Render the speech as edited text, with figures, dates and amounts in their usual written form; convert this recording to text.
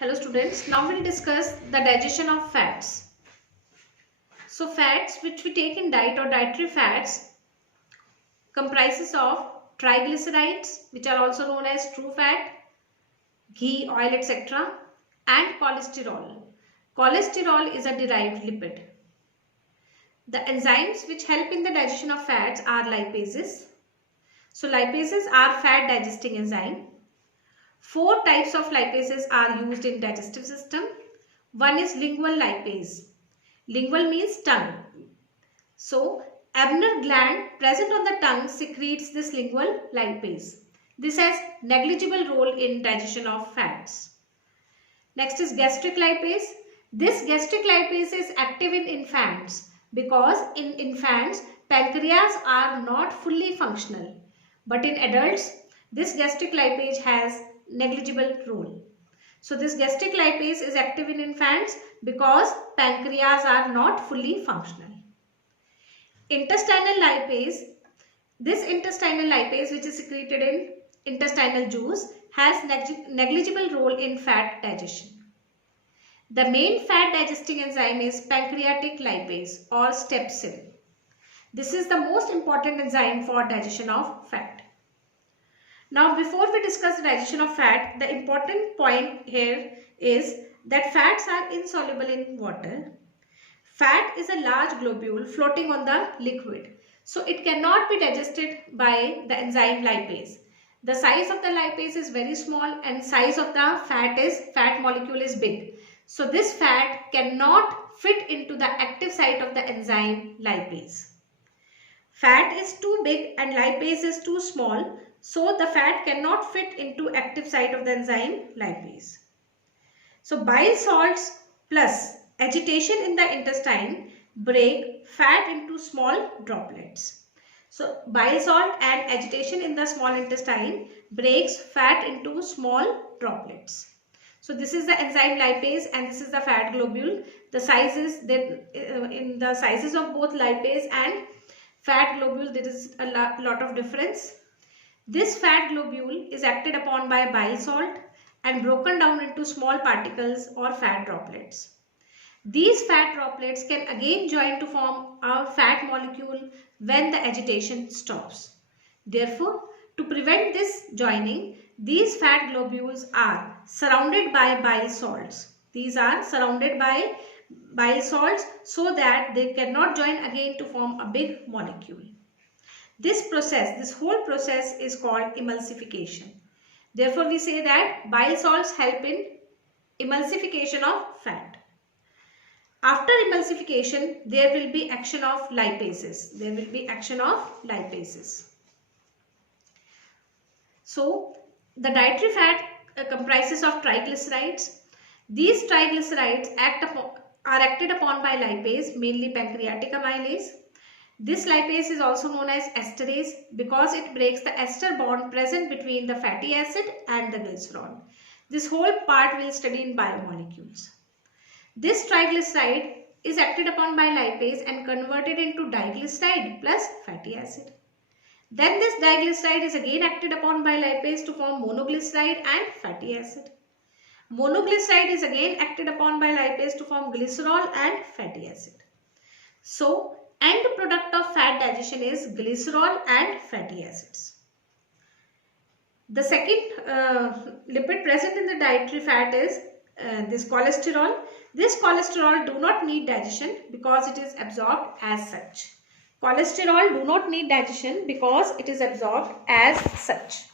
Hello students, now we'll discuss the digestion of fats. So fats which we take in diet or dietary fats comprises of triglycerides, which are also known as true fat, ghee, oil, etc. and cholesterol. Cholesterol is a derived lipid. The enzymes which help in the digestion of fats are lipases. So lipases are fat digesting enzyme. 4 types of lipases are used in digestive system. One is lingual lipase. Lingual means tongue. So, Abner gland present on the tongue secretes this lingual lipase. This has negligible role in digestion of fats. Next is gastric lipase. This gastric lipase is active in infants because in infants pancreas are not fully functional. But in adults, this gastric lipase has negligible role. So this gastric lipase is active in infants because pancreas are not fully functional. Intestinal lipase, this intestinal lipase which is secreted in intestinal juice has negligible role in fat digestion. The main fat digesting enzyme is pancreatic lipase or stepsin. This is the most important enzyme for digestion of fat. Now before we discuss the digestion of fat, the important point here is that fats are insoluble in water. Fat is a large globule floating on the liquid. So it cannot be digested by the enzyme lipase. The size of the lipase is very small and size of the fat molecule is big. So this fat cannot fit into the active site of the enzyme lipase. Fat is too big and lipase is too small. So the fat cannot fit into active site of the enzyme lipase. So bile salts plus agitation in the intestine break fat into small droplets. So bile salt and agitation in the small intestine breaks fat into small droplets. So this is the enzyme lipase and this is the fat globule. The sizes in the sizes of both lipase and fat globule there is a lot of difference. This fat globule is acted upon by bile salt and broken down into small particles or fat droplets. These fat droplets can again join to form a fat molecule when the agitation stops. Therefore, to prevent this joining, these fat globules are surrounded by bile salts. These are surrounded by bile salts so that they cannot join again to form a big molecule. This whole process is called emulsification. Therefore, we say that bile salts help in emulsification of fat. After emulsification, there will be action of lipases. So, the dietary fat comprises of triglycerides. These triglycerides are acted upon by lipase, mainly pancreatic amylase. This lipase is also known as esterase because it breaks the ester bond present between the fatty acid and the glycerol. This whole part we'll study in biomolecules. This triglyceride is acted upon by lipase and converted into diglyceride plus fatty acid. Then this diglyceride is again acted upon by lipase to form monoglyceride and fatty acid. Monoglyceride is again acted upon by lipase to form glycerol and fatty acid. So, end product of fat digestion is glycerol and fatty acids. The second lipid present in the dietary fat is this cholesterol. This cholesterol do not need digestion because it is absorbed as such. Cholesterol do not need digestion because it is absorbed as such.